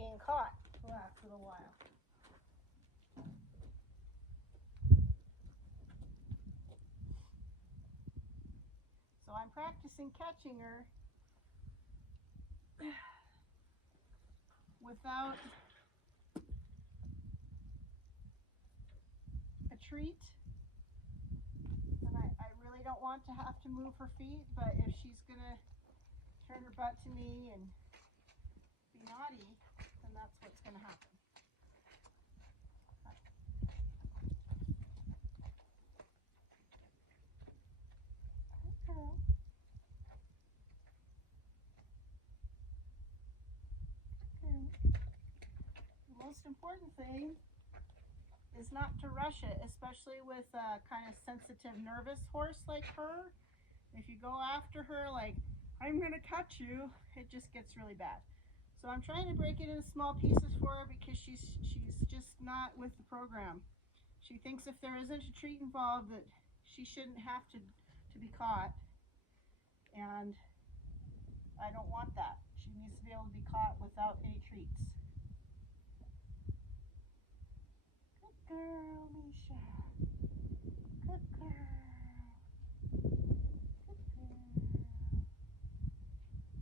being caught the last little while. So I'm practicing catching her without a treat. And I really don't want to have to move her feet, but if she's gonna turn her butt to me and be naughty, then that's what's gonna happen. Good girl. The most important thing is not to rush it, especially with a kind of sensitive, nervous horse like her. If you go after her like, I'm gonna catch you, it just gets really bad. So I'm trying to break it into small pieces for her because she's just not with the program. She thinks if there isn't a treat involved that she shouldn't have to be caught. And I don't want that. She needs to be able to be caught without any treats. Good girl, Misha. Good girl. Good girl.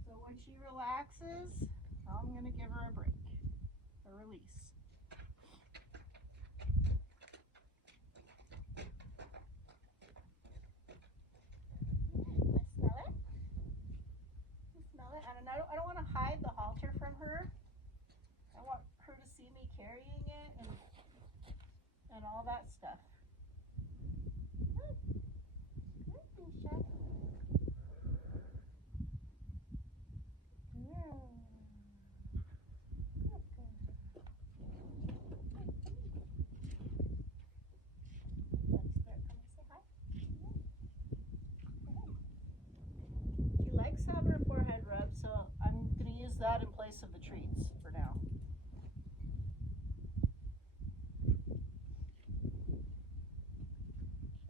So when she relaxes, I'm going to give her a break, a release. And I don't want to hide the halter from her. I want her to see me carrying it and all that stuff. Good. Good, Misha. She likes having her forehead rubbed, so I'm going to use that in place of the treats for now.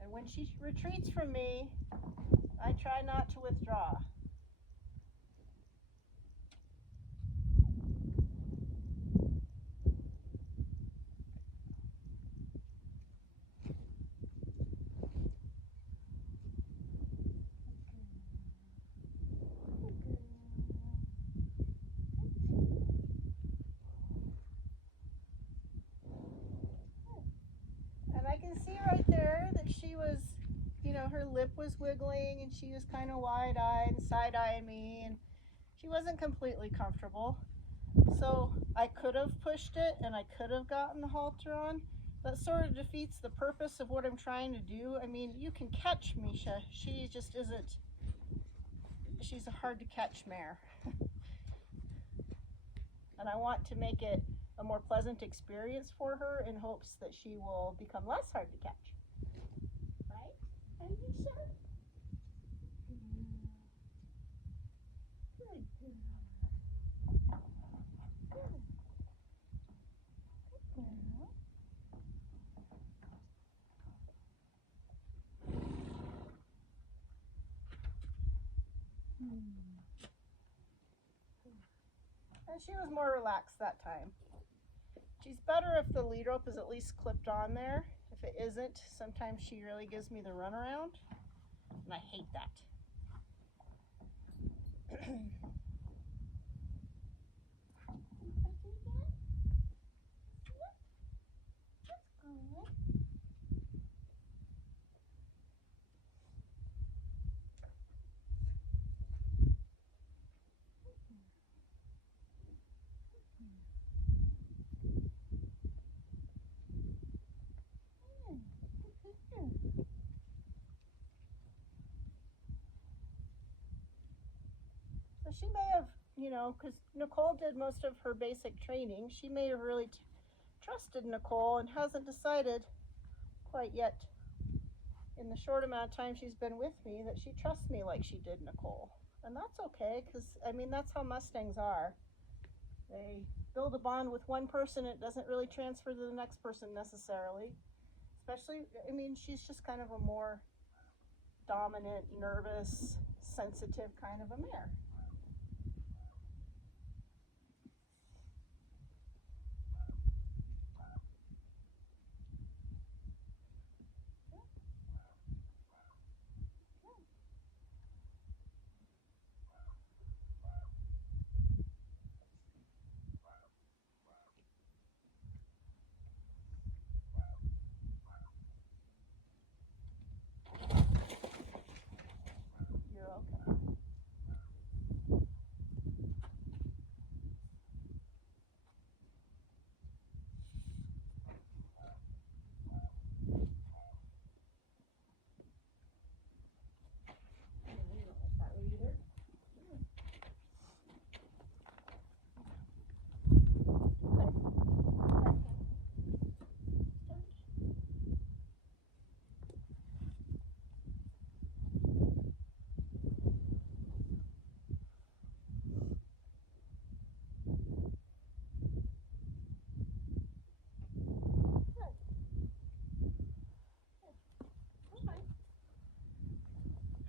And when she retreats from me, I try not to withdraw. I can see right there that she was, her lip was wiggling and she was kind of wide-eyed and side-eyeing me, and she wasn't completely comfortable. So I could have pushed it and I could have gotten the halter on. That sort of defeats the purpose of what I'm trying to do. I mean, you can catch Misha. She just isn't, she's a hard to catch mare. And I want to make it a more pleasant experience for her in hopes that she will become less hard to catch. Right? Are you sure? Good girl. Good girl. Good girl. And she was more relaxed that time. She's better if the lead rope is at least clipped on there. If it isn't, sometimes she really gives me the runaround, and I hate that. So she may have, because Nicole did most of her basic training, she may have really trusted Nicole and hasn't decided quite yet in the short amount of time she's been with me that she trusts me like she did Nicole. And that's okay, because that's how Mustangs are. They build a bond with one person, it doesn't really transfer to the next person necessarily. Especially, she's just kind of a more dominant, nervous, sensitive kind of a mare.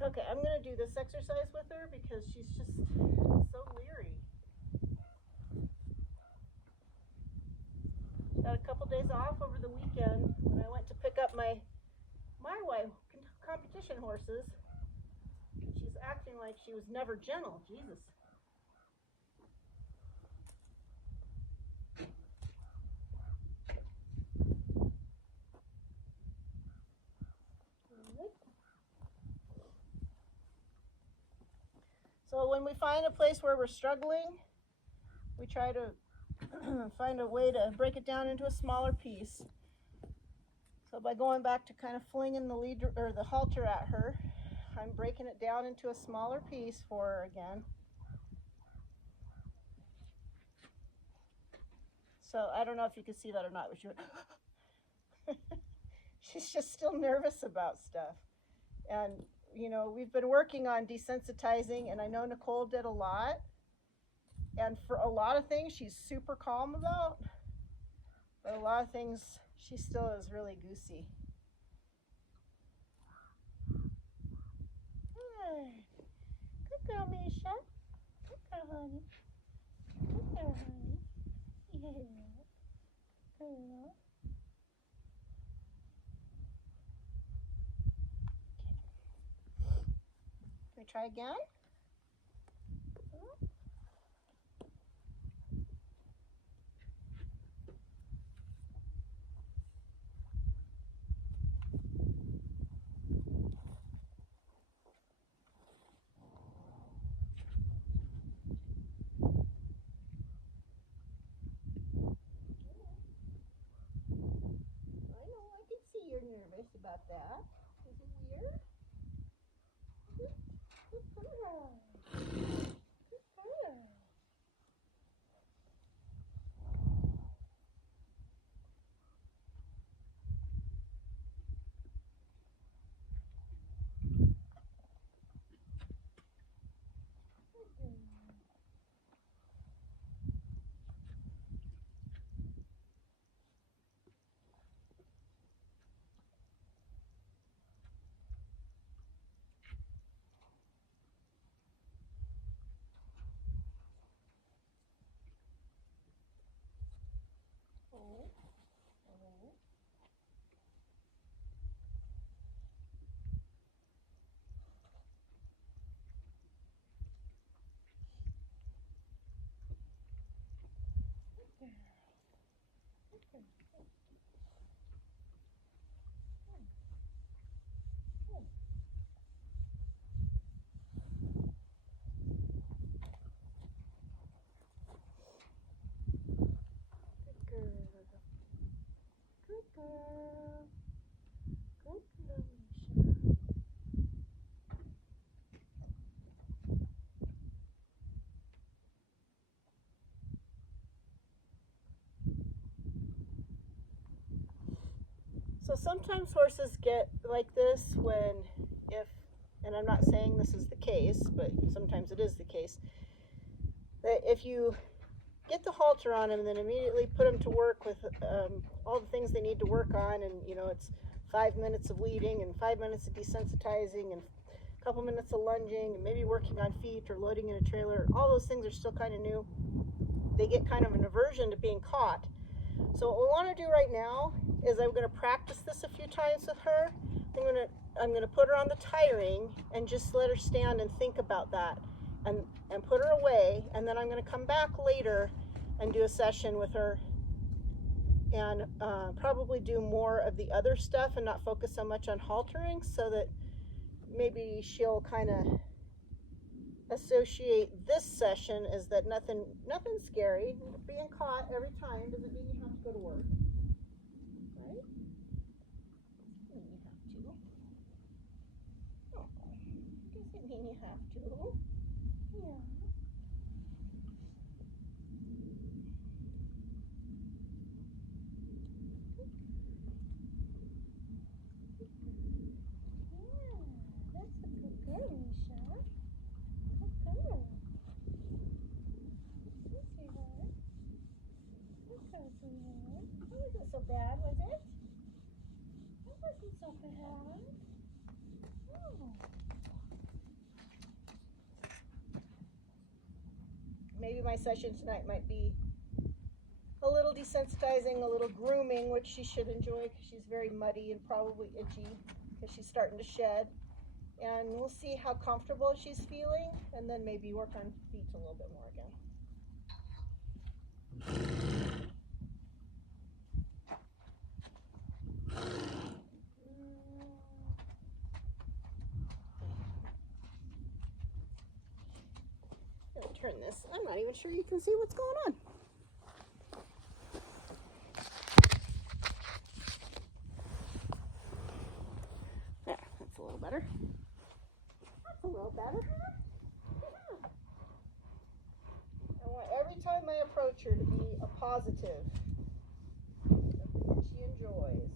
Okay, I'm going to do this exercise with her because she's just so leery. She got a couple days off over the weekend when I went to pick up my competition horses. She's acting like she was never gentle. Jesus. So when we find a place where we're struggling, we try to find a way to break it down into a smaller piece. So by going back to kind of flinging the lead or the halter at her, I'm breaking it down into a smaller piece for her again. So I don't know if you can see that or not, but she's just still nervous about stuff. And you know, we've been working on desensitizing, and I know Nicole did a lot. And for a lot of things, she's super calm about. But a lot of things, she still is really goosey. Good girl, Misha. Good girl, honey. Good girl, honey. Yeah. Girl. Can we try again? You're nervous about that. Is it weird? Good girl. Good girl. So sometimes horses get like this and I'm not saying this is the case, but sometimes it is the case, that if you get the halter on them and then immediately put them to work with all the things they need to work on, and you know, it's 5 minutes of leading and 5 minutes of desensitizing and a couple minutes of lunging and maybe working on feet or loading in a trailer, all those things are still kind of new. They get kind of an aversion to being caught. So what we want to do right now is I'm going to practice this a few times with her. I'm going to put her on the tie ring and just let her stand and think about that and put her away, and then I'm going to come back later and do a session with her and probably do more of the other stuff and not focus so much on haltering, so that maybe she'll kind of associate this session as that nothing scary. Being caught every time doesn't mean you have to go to work, right? Doesn't mean you have to. Oh, doesn't mean you have to. Yeah. That's a good girl, Misha. Good girl. Good sweetheart. Good girl, sweetheart. That wasn't so bad, was it? That wasn't so bad. Oh. my session tonight might be a little desensitizing, a little grooming, which she should enjoy because she's very muddy and probably itchy because she's starting to shed. And we'll see how comfortable she's feeling, and then maybe work on feet a little bit more again. I'm gonna turn this. I'm not even sure you can see what's going on. There, that's a little better. That's a little better. I want every time I approach her to be a positive, something that she enjoys.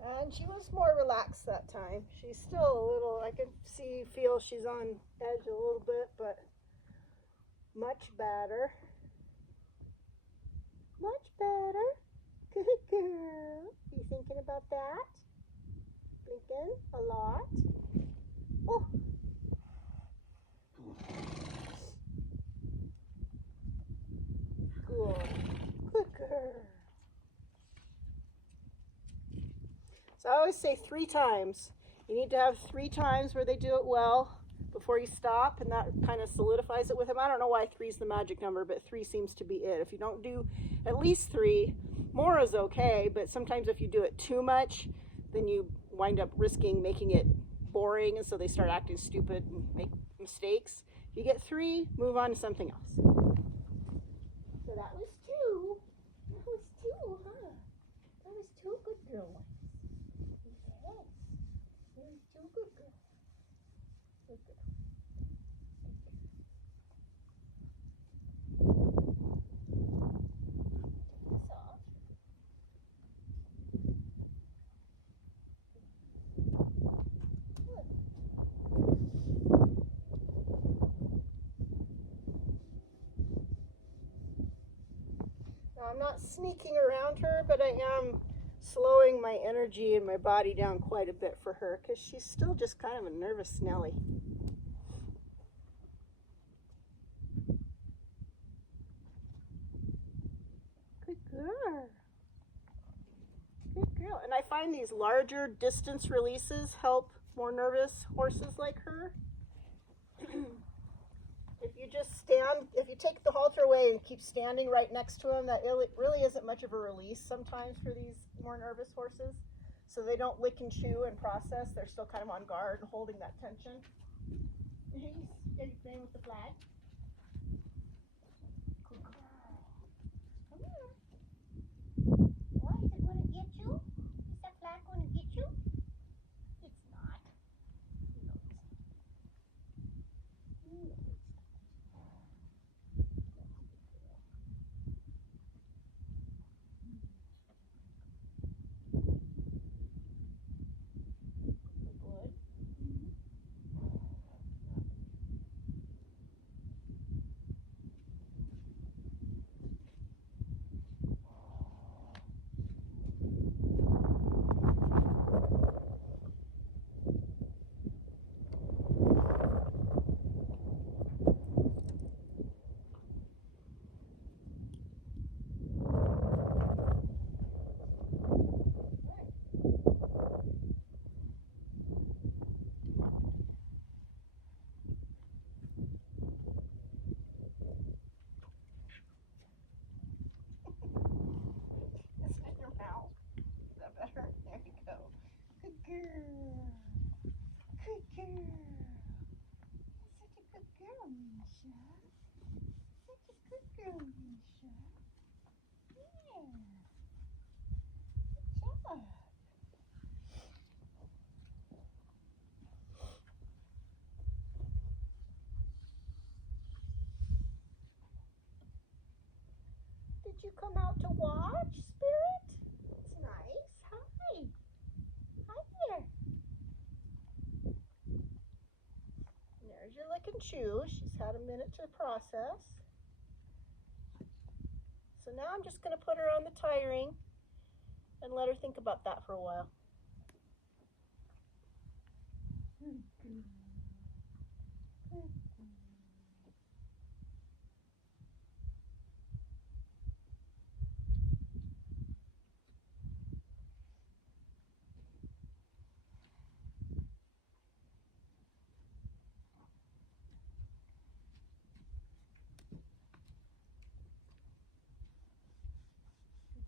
And she was more relaxed that time. She's still a little, I can feel she's on edge a little bit, but much better. Much better. Good girl. You thinking about that? Thinking a lot? Oh. Good girl. So I always say 3 times. You need to have 3 times where they do it well before you stop, and that kind of solidifies it with them. I don't know why 3 is the magic number, but 3 seems to be it. If you don't do at least 3, more is okay, but sometimes if you do it too much, then you wind up risking making it boring, and so they start acting stupid and make mistakes. If you get 3, move on to something else. So that was 2. That was 2, huh? That was 2 good girls. Yes. That was 2 good girls. Good girl. Soft. Good. Now I'm not sneaking around her, but I am slowing my energy and my body down quite a bit for her because she's still just kind of a nervous Nelly. Good girl. Good girl. And I find these larger distance releases help more nervous horses like her. If you just stand, if you take the halter away and keep standing right next to him, that really isn't much of a release sometimes for these more nervous horses. So they don't lick and chew and process. They're still kind of on guard and holding that tension. Are you playing with the flag? Good girl. Come here. Why is it going to get you? Is that flag going to get you? It's not. No, it's not. No, it's not. Good. girl. Good girl. You're such a good girl, Misha. Such a good girl, Misha. Yeah. Good job. Did you come out to watch, Spirit? It's nice. Hi. Hi there. There's your lick and chew. She's had a minute to process. So now I'm just going to put her on the tie ring and let her think about that for a while. Good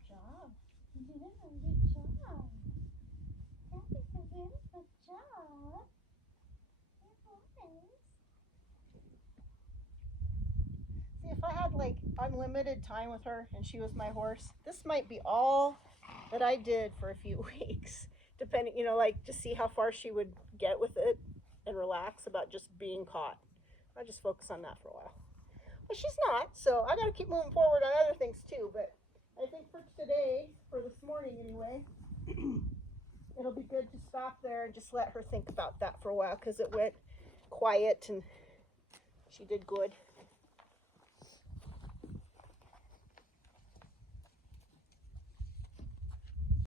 job. Yeah, good job. That is a very good job. It was. See, if I had like unlimited time with her and she was my horse, this might be all that I did for a few weeks, depending, you know, like to see how far she would get with it and relax about just being caught. I just focus on that for a while. But she's not, so I got to keep moving forward on other things too. But I think for today, for this morning anyway, it'll be good to stop there and just let her think about that for a while because it went quiet and she did good.